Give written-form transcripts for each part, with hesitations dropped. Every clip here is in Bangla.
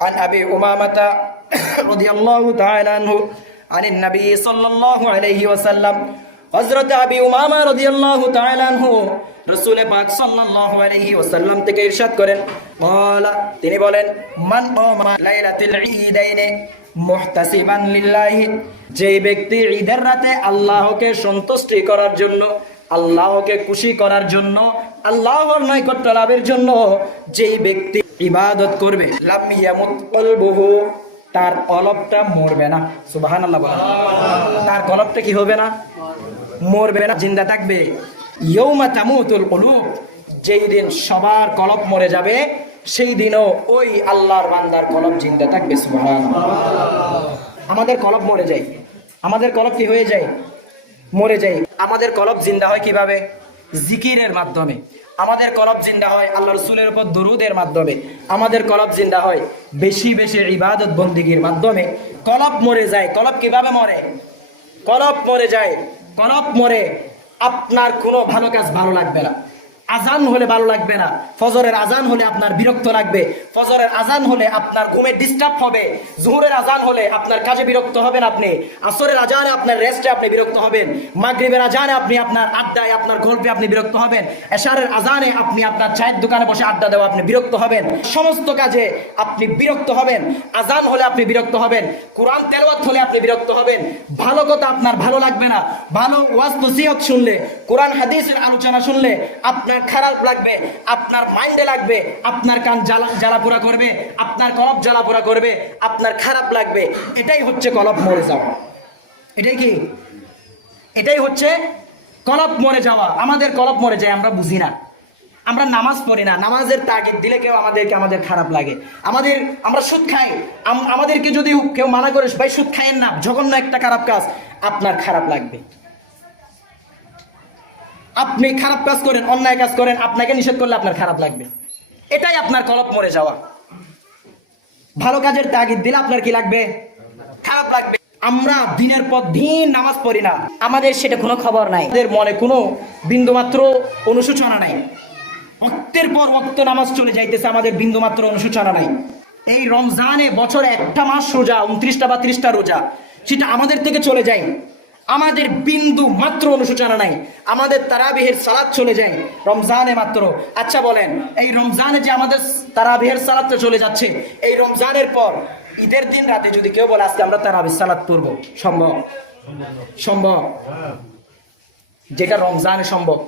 عن أبي أمامة رضي الله تعالى عنه عن النبي صلى الله عليه وسلم হযরত আবি উমামা রাদিয়াল্লাহু তাআলা আনহু রাসূল পাক সাল্লাল্লাহু আলাইহি ওয়াসাল্লাম থেকে ইরশাদ করেন ক্বালা তিনি বলেন মান কামা লাইলাতুল ঈদাইন মুহতাসিবান লিল্লাহি যে ব্যক্তি ঈদের রাতে আল্লাহকে সন্তুষ্টি করার জন্য আল্লাহকে খুশি করার জন্য আল্লাহর নৈকট্য লাভের জন্য যেই ব্যক্তি ইবাদত করবে লাম ইয়ামুত কলবুহু তার কলবটা মরবে না সুবহানাল্লাহ বলেন তার কলবটা কি হবে না মরবে না জিন্দা থাকবে ইয়াউমা তামুতুল কুলুব যেই দিন সবার কলব মরে যাবে সেই দিনও ওই আল্লাহর বান্দার কলব জিন্দা থাকবে সুবহানাল্লাহ আমাদের কলব মরে যায় আমাদের কলব কি হয়ে যায় মরে যায় আমাদের কলব জিন্দা হয় কিভাবে জিকিরের মাধ্যমে আমাদের কলব জিন্দা হয় আল্লাহর রাসূলের উপর দরুদের মাধ্যমে আমাদের কলব জিন্দা হয় বেশি বেশি ইবাদত বন্দেগীর মাধ্যমে কলব মরে যায় কলব কিভাবে মরে কলব মরে যায় কলব মরে আপনার কোনো ভালো কাজ ভালো লাগবে না আজান হলে ভালো লাগবে না ফজরের আজান হলে আপনার বিরক্ত লাগবে ফজরের আজান হলে আপনার ঘুমে ডিস্টার্ব হবে জোহরের আজান হলে আপনার কাজে বিরক্ত হবেন আপনি আসরের আজানে আপনার রেস্টে আপনি বিরক্ত হবেন মাগরিবের আজানে আপনি আপনার আড্ডায় আপনার গল্পে আপনি বিরক্ত হবেন এশারের আজানে আপনি আপনার চায়ের দোকানে বসে আড্ডা দেওয়া আপনি বিরক্ত হবেন সমস্ত কাজে আপনি বিরক্ত হবেন আজান হলে আপনি বিরক্ত হবেন কোরআন তেলাওয়াত হলে আপনি বিরক্ত হবেন ভালো কথা আপনার ভালো লাগবে না ভালো ওয়াজ নসিহত শুনলে কোরআন হাদিসের আলোচনা শুনলে আপনার খারাপ লাগবে আপনার মাইন্ডে লাগবে আপনার কান জ্বালাপোড়া করবে আপনার কলব জ্বালাপোড়া করবে আপনার খারাপ লাগবে এটাই হচ্ছে কলব মরে যাওয়া এটাই কি এটাই হচ্ছে কলব মরে যাওয়া আমাদের কলব মরে যায় আমরা বুঝি না আমরা নামাজ পড়ি না নামাজের তাগিদ দিলে কেউ আমাদের খারাপ লাগে আমরা সুদ খাই আমাদেরকে যদি কেউ মানা করে ভাই সুদ খাইয়েন না জঘন্য একটা খারাপ কাজ আপনার খারাপ লাগবে আপনি খারাপ কাজ করেন অন্যায় কাজ করেন আপনাকে নিষেধ করলে আপনার খারাপ লাগবে এটাই আপনার কলব মরে যাওয়া ভালো কাজের তাগিদ দিলে আপনার কি লাগবে খারাপ লাগবে আমরা দিনের পর দিন নামাজ পড়ি না আমাদের সেটা কোনো খবর নাই আমাদের মনে কোনো বিন্দুমাত্র অনুশোচনা নাই ওয়াক্তের পর ওয়াক্ত নামাজ চলে যাইতেছে আমাদের বিন্দুমাত্র অনুশোচনা নাই এই রমজানে বছরে একটা মাস রোজা 29টা বা 30টা রোজা সেটা আমাদের থেকে চলে যায় আমাদের বিন্দু মাত্র অনুশোচনা নাই আমাদের তারাবিহের সালাত চলে যায় রমজানে মাত্র আচ্ছা বলেন এই রমজানে যে আমাদের তারাবিহের সালাতটা চলে যাচ্ছে এই রমজানের পর ঈদের দিন রাতে যদি কেউ বলে আজকে আমরা তারাবির সালাত পড়ব সম্ভব সম্ভব যেটা রমজানে সম্ভব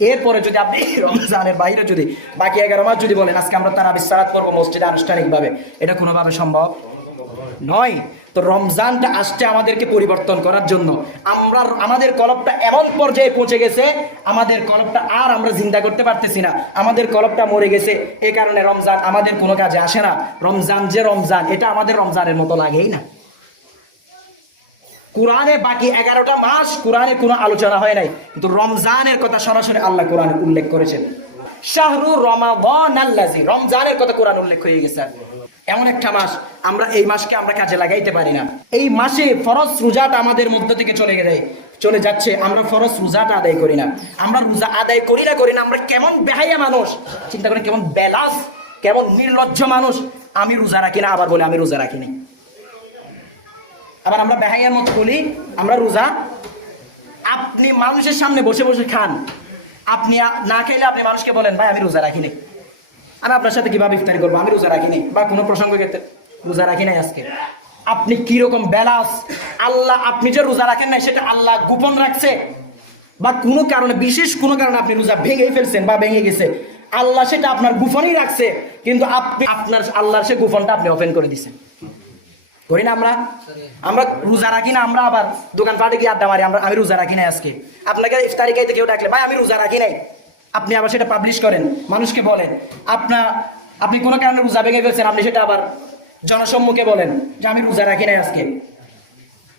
এরপরে যদি আপনি রমজানের বাইরে যদি বাকি 11 মাস যদি বলেন আজকে আমরা তারাবির সালাত পড়ব মসজিদে আনুষ্ঠানিকভাবে এটা কোনোভাবে সম্ভব নয় তো রমজানটা আসছে আমাদেরকে পরিবর্তন করার জন্য আমাদের কলবটা এমন পর্যায়ে পৌঁছে গেছে আমাদের কলবটা আর আমরা জিন্দা করতে পারতেছি না আমাদের কলবটা মরে গেছে এই কারণে রমজান আমাদের কোনো কাজে আসে না রমজান যে রমজান এটা আমাদের রমজানের মতো লাগেই না কোরআনে বাকি 11টা মাস কোরআনে কোনো আলোচনা হয় নাই কিন্তু রমজানের কথা সরাসরি আল্লাহ কোরআনে উল্লেখ করেছেন শাহরু রমাদানাল্লাযী রমজানের কথা কোরআন উল্লেখ হয়ে গেছে এমন একটা মাস আমরা এই মাসকে আমরা কাজে লাগাইতে পারি না এই মাসে ফরজ রোজাটা আমাদের মধ্য থেকে চলে যাচ্ছে আমরা ফরজ রোজাটা আদায় করি না আমরা রোজা আদায় করি না আমরা কেমন বেহাইয়া মানুষ চিন্তা করেন কেমন বেলাস কেমন নির্লজ্জ মানুষ আমি রোজা রাখি না আবার বলে আমি রোজা রাখি না আবার আমরা বেহাইয়ার মতো বলি আমরা রোজা আপনি মানুষের সামনে বসে বসে খান আপনি না খেলে আপনি মানুষকে বলেন ভাই আমি রোজা রাখি না আমি আপনার সাথে কিভাবে ইফতারি করবো আমি রোজা রাখিনি বা কোনো প্রসঙ্গ ক্ষেত্রে রোজা রাখি নাই আজকে আপনি কিরকম বেলাস আল্লাহ আপনি যে রোজা রাখেন নাই সেটা আল্লাহ গোপন রাখছে বা কোনো কারণে বিশেষ কোনো কারণে আপনি রোজা ভেঙে ফেলছেন বা ভেঙে গেছে আল্লাহ সেটা আপনার গোপনই রাখছে কিন্তু আপনি আপনার আল্লাহর সে গোপনটা আপনি ওপেন করে দিচ্ছেন করি না আমরা রোজা রাখি না আমরা আবার দোকান পাটে গিয়ে আড্ডা মারি আমি রোজা রাখি নাই আজকে আপনাকে ইফতারি খাইতে কেউ ডাকলে ভাই আমি রোজা রাখি নাই আপনি আবার সেটা পাবলিশ করেন মানুষকে বলেন আপনি কোনো কারণে রোজা ভেঙে ফেলছেন আপনি সেটা আবার জনসম্মুখে বলেন যে আমি রোজা রাখি নাই আজকে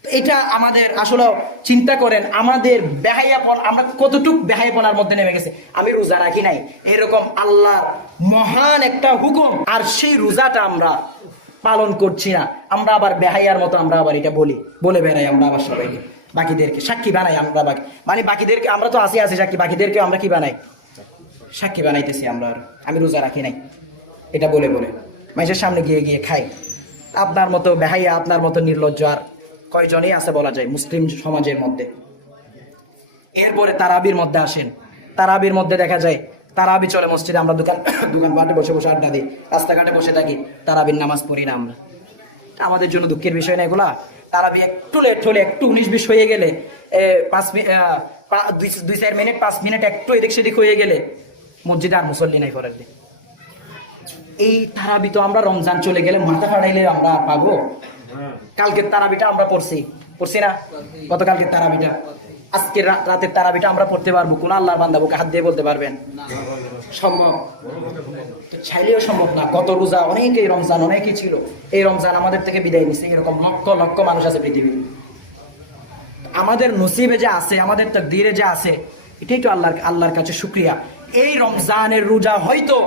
এটা আমাদের আসলে চিন্তা করেন আমাদের বেহাইয়াপন আমরা কতটুক বেহাইয়াপনার মধ্যে নেমে গেছে আমি রোজা রাখি নাই এরকম আল্লাহর মহান একটা হুকুম আর সেই রোজাটা আমরা পালন করছি না আমরা আবার বেহাইয়ার মতো আমরা আবার এটা বলে বেড়াই আমরা আবার সবাইকে বাকিদেরকে সাক্ষী বানাই আমরা বাকিদেরকে আমরা তো আসি সাক্ষী বাকিদেরকে আমরা কি বানাই সাক্ষী বানাইতেছি আমরা আমি রোজা রাখি নাই এটা বলে মানুষের সামনে গিয়ে গিয়ে খায়। আপনার মতো বেহাইয়া, আপনার মতো নির্লজ্জ আর কয়জনই আছে বলা যায় মুসলিম সমাজের মধ্যে। এরপরে তারাবির মধ্যে আসেন, তারাবির মধ্যে দেখা যায় তারাবি চলে মসজিদে, আমরা দোকানপাটে বসে বসে আড্ডা দিই, রাস্তাঘাটে বসে থাকি, তারাবির নামাজ পড়ি না আমরা। আমাদের জন্য দুঃখের বিষয় না এগুলা। তারাবি একটু লেট হলে, একটু 19-20 হয়ে গেলে, 2-4 মিনিট 5 মিনিট একটু এদিক সেদিক হয়ে গেলে মসজিদে আর মুসল্লি নাই পরের দিন। এই তারাবি তো আমরা রমজান চলে গেলে মাথা ফাটাইলে আমরা পাবো। কালকের তারাবিটা আমরা পড়ছি না? গতকালকের তারাবিটা, আজকের রাতের তারাবিটা আমরা পড়তে পারবো? কোন আল্লাহর বান্দা বুকে হাত দিয়ে বলতে পারবেন সম্ভব? চাইলেও সম্ভব না। কত রোজা, অনেকেই রমজান, অনেকেই ছিল, এই রমজান আমাদের থেকে বিদায় নিচ্ছে। এরকম লক্ষ লক্ষ মানুষ আছে পৃথিবীতে। আমাদের নসিবে যে আছে, আমাদের তাকদীরে যে আছে, এটাই তো আল্লাহর কাছে শুকরিয়া। এই রমজানের রোজা হয়তো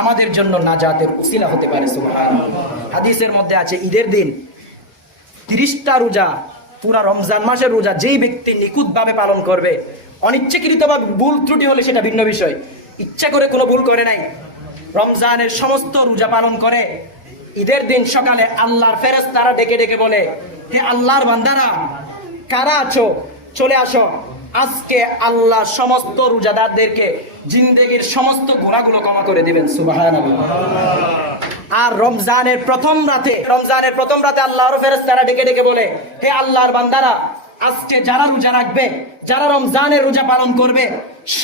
আমাদের জন্য নাজাতের উসিলা হতে পারে। সুবহানাল্লাহ। হাদিসের মধ্যে আছে ঈদের দিন 30টা রোজা, পুরা রমজান মাসের রোজা যেই ব্যক্তি নিখুঁতভাবে পালন করবে, অনিচ্ছাকৃতভাবে ভুল ত্রুটি হলে সেটা ভিন্ন বিষয়, ইচ্ছা করে কোনো ভুল করে নাই, রমজানের সমস্ত রোজা পালন করে, ঈদের দিন সকালে আল্লাহর ফেরেশতারা ডেকে ডেকে বলে, হে আল্লাহর বান্দারা, কারা আছো চলে আসো, আজকে আল্লাহ সমস্ত রোজাদারদেরকে জিন্দেগির সমস্ত গুনাহগুলো ক্ষমা করে দিবেন। সুবহানাল্লাহ। আর রমজানের প্রথম রাতে আল্লাহর ফেরেশতারা ডেকে ডেকে বলে, হে আল্লাহর বান্দারা, আজকে যারা রোজা রাখবে, যারা রমজানের রোজা পালন করবে,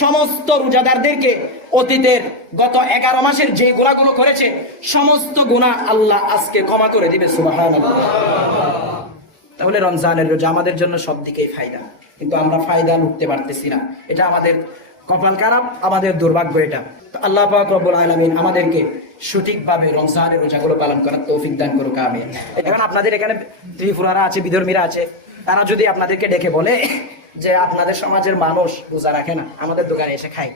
সমস্ত রোজাদারদেরকে অতীতের গত 11 মাসের যে গুনাহগুলো করেছে সমস্ত গুনাহ আল্লাহ আজকে ক্ষমা করে দিবে। সুবহানাল্লাহ। তাহলে রমজানের রোজা আমাদের জন্য সব দিকেই ফায়দা, কিন্তু আমরা ফায়দা লুটতে পারতেছি না। এটা আমাদের কপাল খারাপ, আমাদের দুর্ভাগ্য এটা। তো আল্লাহ পাক রব্বুল আলামিন আমাদেরকে সঠিকভাবে রমজানের রোজাগুলো পালন করার তৌফিক দান করুক, আমিন। এখন আপনাদের এখানে ত্রিপুরারা আছে, বিধর্মীরা আছে, তারা যদি আপনাদেরকে ডেকে বলে যে আপনাদের সমাজের মানুষ রোজা রাখে না, আমাদের দোকানে এসে খায়,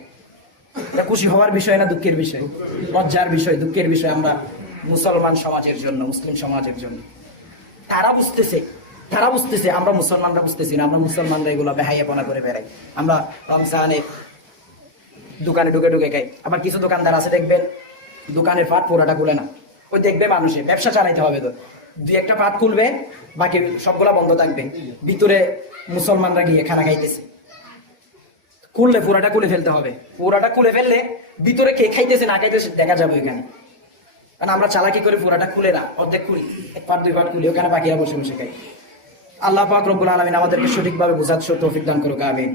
এটা খুশি হওয়ার বিষয় না দুঃখের বিষয়, লজ্জার বিষয়, দুঃখের বিষয় আমরা মুসলমান সমাজের জন্য, মুসলিম সমাজের জন্য। তারা বুঝতেছে, আমরা মুসলমানরা বুঝতেছি না। আমরা মুসলমানরা এগুলো বেহাইয়াপনা করে বেড়াই। আমরা রমজানে দোকানে ঢুকে ঢুকে খাই। আবার কিছু দোকানদার আছে দেখবেন দোকানের পাট পুরাটা খুলে না, ওই দেখবে মানুষের ব্যবসা চালাইতে হবে, তো 2-1টা পাট খুলবে, বাকি সবগুলা বন্ধ থাকবে, ভিতরে মুসলমানরা গিয়ে খানা খাইতেছে। খুললে পুরাটা খুলে ফেলতে হবে, পুরাটা খুলে ফেললে ভিতরে কে খাইতেছে না খাইতেছে দেখা যাবে ওইখানে। কারণ আমরা চালাকি করে পুরাটা খুলে না, অর্ধেক খুলি, 1 পাট 2 পাট খুলি, ওখানে বাকিরা বসে বসে খাই। আল্লাহ পাক রব্বুল আলামিন আমাদেরকে সঠিকভাবে বোঝার তৌফিক দান করুক, আমিন।